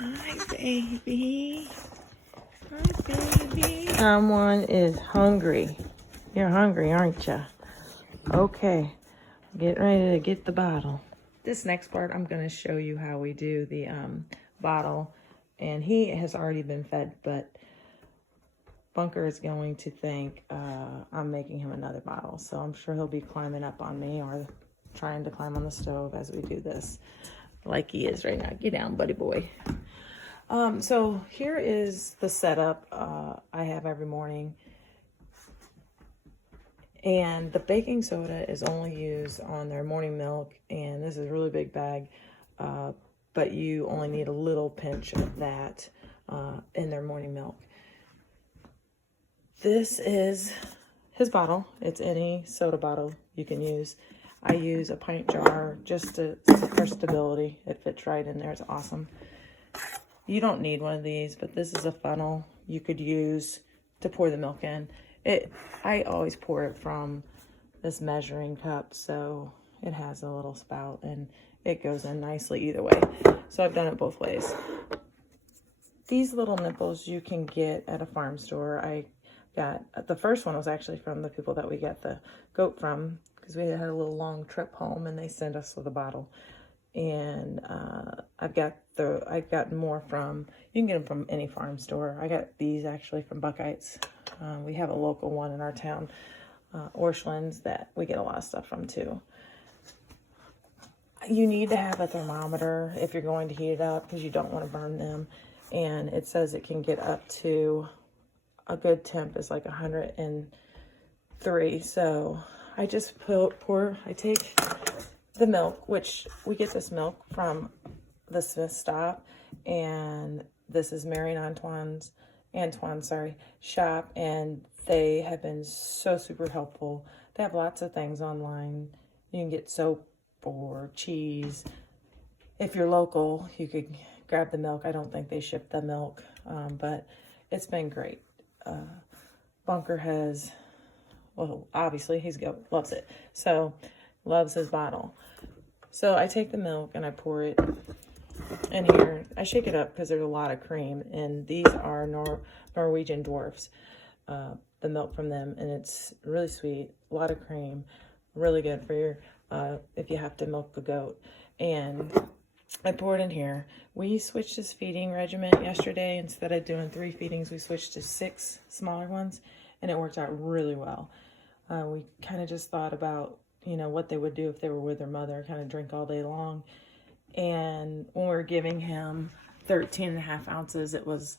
Hi, baby. Hi, baby. Someone is hungry. You're hungry, aren't you? Okay. Get ready to get the bottle. This next part, I'm going to show you how we do the bottle. And he has already been fed, but Bunker is going to think I'm making him another bottle. So I'm sure he'll be climbing up on me or trying to climb on the stove as we do this. Like he is right now. Get down, buddy boy. So here is the setup I have every morning. And the baking soda is only used on their morning milk. And this is a really big bag. But you only need a little pinch of that in their morning milk. This is his bottle. It's any soda bottle you can use. I use a pint jar just for stability. It fits right in there. It's awesome. You don't need one of these, but this is a funnel you could use to pour the milk in. I always pour it from this measuring cup, so it has a little spout and it goes in nicely either way. So I've done it both ways. These little nipples you can get at a farm store. I got the first one was actually from the people that we got the goat from, because we had a little long trip home and they sent us with a bottle. And I've gotten more from, you can get them from any farm store. I got these actually from Buckeyes. We have a local one in our town, Orscheln's, that we get a lot of stuff from too. You need to have a thermometer if you're going to heat it up because you don't want to burn them. And it says it can get up to, a good temp is like 103. So I just I take the milk, which we get this milk from the Smith Stop, and this is Mary and Antoine's shop, and they have been so super helpful. They have lots of things online. You can get soap or cheese. If you're local, you could grab the milk. I don't think they ship the milk, but it's been great. Bunker has, well, obviously loves it, so loves his bottle. So I take the milk and I pour it in here. I shake it up because there's a lot of cream, and these are Norwegian dwarfs, the milk from them, and it's really sweet, a lot of cream, really good for your if you have to milk the goat. And I pour it in here. We switched his feeding regimen yesterday. Instead of doing 3 feedings, we switched to 6 smaller ones, and it worked out really well. We kind of just thought about, what they would do if they were with their mother, kind of drink all day long. And when we were giving him 13.5 ounces, it was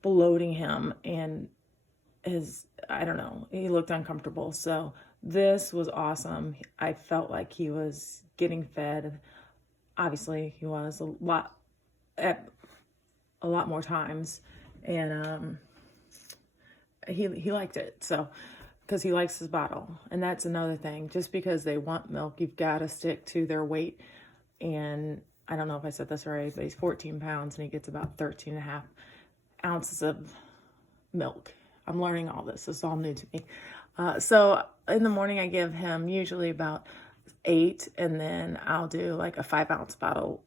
bloating him, and he looked uncomfortable. So this was awesome. I felt like he was getting fed. Obviously he was a lot more times, and he liked it. So, because he likes his bottle. And that's another thing. Just because they want milk, you've got to stick to their weight. And I don't know if I said this right, but he's 14 pounds and he gets about 13.5 ounces of milk. I'm learning all this. It's all new to me. So in the morning, I give him usually about 8, and then I'll do like a 5-ounce bottle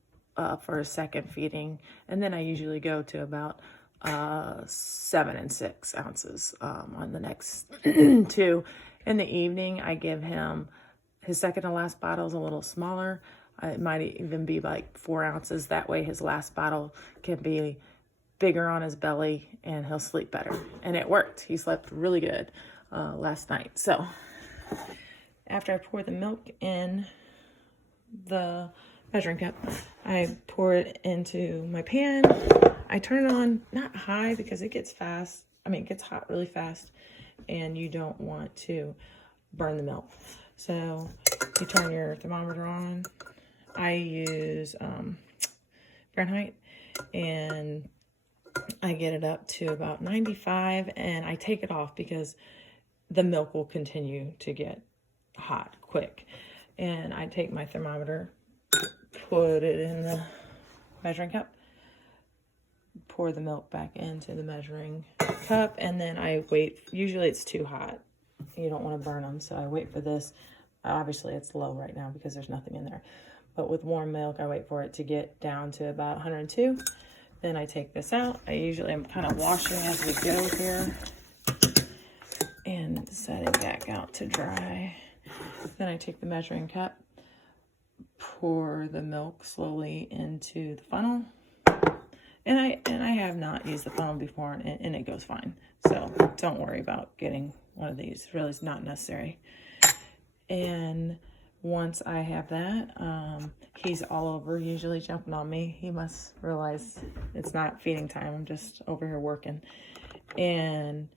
for a second feeding. And then I usually go to about 7 and 6 ounces on the next 2. In the evening, I give him his second to last bottle is a little smaller. It might even be like 4 ounces. That way his last bottle can be bigger on his belly and he'll sleep better. And it worked. He slept really good last night. So after I pour the milk in the measuring cup, I pour it into my pan. I turn it on, not high because it gets fast. It gets hot really fast, and you don't want to burn the milk. So you turn your thermometer on. I use Fahrenheit, and I get it up to about 95, and I take it off because the milk will continue to get hot quick. And I take my thermometer, put it in the measuring cup, pour the milk back into the measuring cup, and then I wait. Usually it's too hot. You don't want to burn them, so I wait for this. Obviously it's low right now because there's nothing in there. But with warm milk, I wait for it to get down to about 102. Then I take this out. I'm kind of washing as we go here and setting back out to dry. Then I take the measuring cup, pour the milk slowly into the funnel. And I have not used the funnel before, and it goes fine. So don't worry about getting one of these. Really, it's not necessary. And once I have that, he's all over, usually jumping on me. He must realize it's not feeding time. I'm just over here working. And,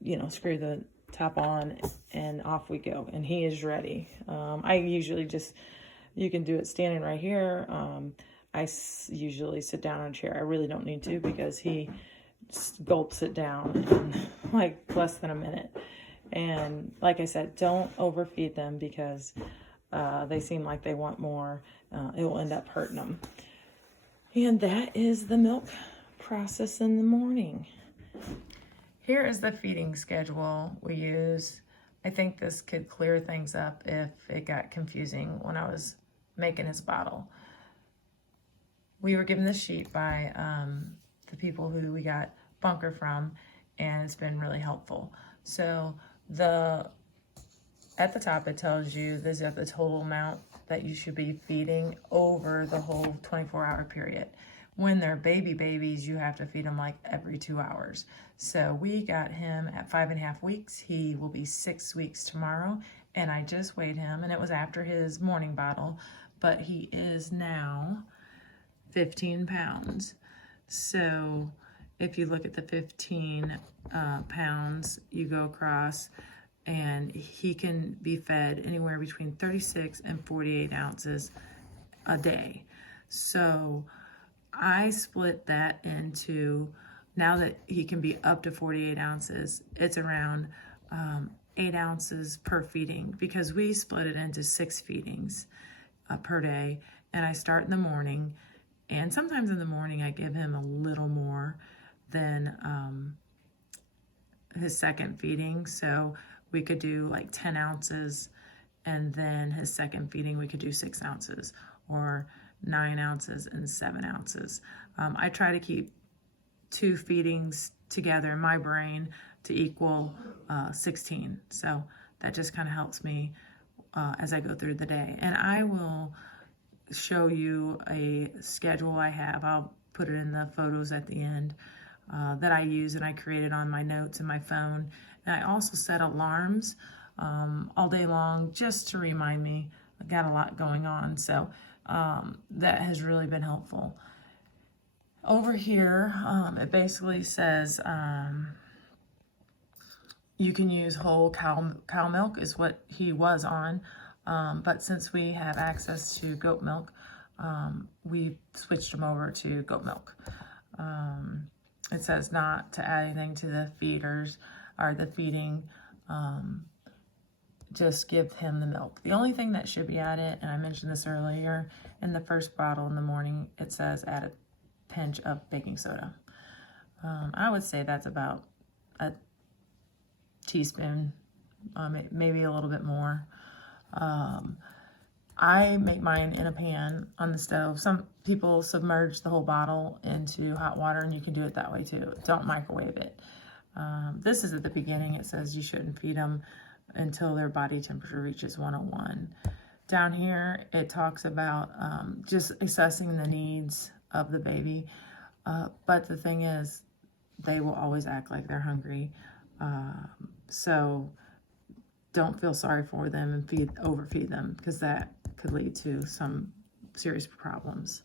you know, screw the top on and off we go. And he is ready. I usually you can do it standing right here. I usually sit down on a chair. I really don't need to because he gulps it down in like less than a minute. And like I said, don't overfeed them because they seem like they want more. It will end up hurting them. And that is the milk process in the morning. Here is the feeding schedule we use. I think this could clear things up if it got confusing when I was making his bottle. We were given this sheet by the people who we got Bunker from, and it's been really helpful. So at the top it tells you this is the total amount that you should be feeding over the whole 24-hour period. When they're babies, you have to feed them like every 2 hours. So we got him at 5.5 weeks. He will be 6 weeks tomorrow, and I just weighed him, and it was after his morning bottle, but he is now 15 pounds. So if you look at the 15 pounds, you go across, and he can be fed anywhere between 36 and 48 ounces a day. So I split that into, now that he can be up to 48 ounces, it's around 8 ounces per feeding, because we split it into 6 feedings per day. And I start in the morning, and sometimes in the morning I give him a little more than his second feeding. So we could do like 10 ounces, and then his second feeding we could do 6 ounces, or 9 ounces and 7 ounces. I try to keep 2 feedings together in my brain to equal 16. So that just kind of helps me as I go through the day. And I will show you a schedule I have. I'll put it in the photos at the end that I use, and I created on my notes in my phone. And I also set alarms all day long just to remind me. I've got a lot going on, so that has really been helpful. Over here, it basically says you can use whole cow milk is what he was on, but since we have access to goat milk, we switched him over to goat milk. It says not to add anything to the feeders or the feeding, just give him the milk. The only thing that should be added, and I mentioned this earlier, in the first bottle in the morning, it says add a pinch of baking soda. I would say that's about a teaspoon, maybe a little bit more. I make mine in a pan on the stove. Some people submerge the whole bottle into hot water, and you can do it that way too. Don't microwave it. This is at the beginning. It says you shouldn't feed them until their body temperature reaches 101. Down here, it talks about just assessing the needs of the baby. But the thing is, they will always act like they're hungry. So don't feel sorry for them and overfeed them, because that could lead to some serious problems.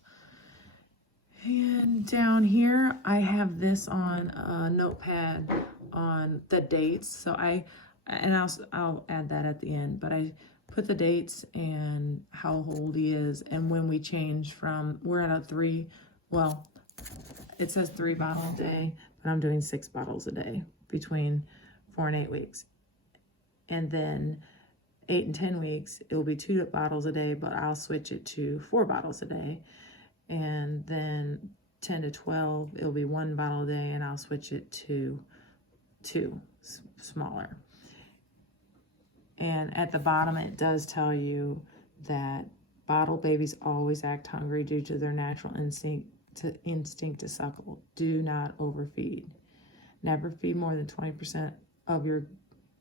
And down here, I have this on a notepad on the dates. So I'll add that at the end, but I put the dates and how old he is, and when we change from, we're at a 3, well, it says 3 bottles a day, but I'm doing 6 bottles a day between 4 and 8 weeks. And then 8 and 10 weeks, it will be 2 bottles a day, but I'll switch it to 4 bottles a day. And then 10 to 12, it'll be 1 bottle a day, and I'll switch it to 2 smaller. And at the bottom, it does tell you that bottle babies always act hungry due to their natural instinct to suckle. Do not overfeed. Never feed more than 20% of your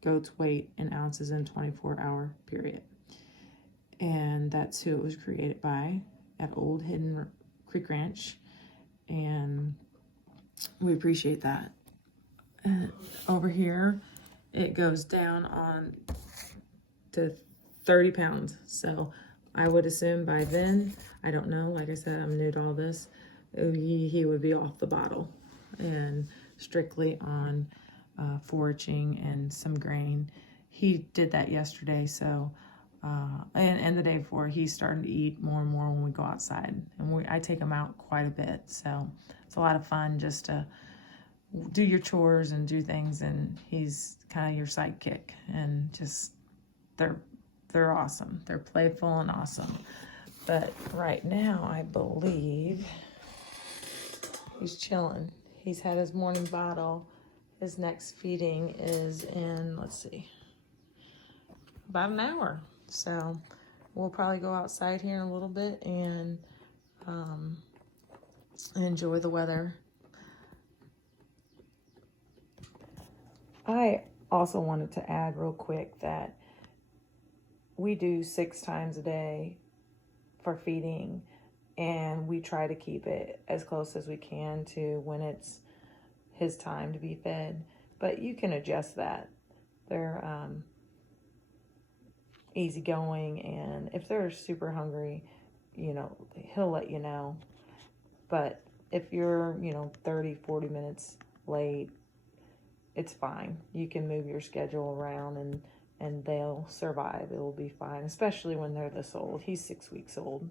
goat's weight in ounces in 24-hour period. And that's who it was created by at Old Hidden Creek Ranch. And we appreciate that. Over here, it goes down on to 30 pounds. So I would assume by then, I don't know, like I said, I'm new to all this, he would be off the bottle and strictly on foraging and some grain. He did that yesterday, so and the day before, he's starting to eat more and more when we go outside, and I take him out quite a bit, so it's a lot of fun just to do your chores and do things, and he's kind of your sidekick, and just they're awesome. They're playful and awesome. But right now, I believe he's chilling. He's had his morning bottle. His next feeding is in, let's see, about an hour. So we'll probably go outside here in a little bit and enjoy the weather. I also wanted to add real quick that we do 6 times a day for feeding, and we try to keep it as close as we can to when it's his time to be fed. But you can adjust that. They're easygoing, and if they're super hungry, he'll let you know. But if you're 30-40 minutes late, it's fine. You can move your schedule around, and they'll survive. It'll be fine, especially when they're this old. He's 6 weeks old.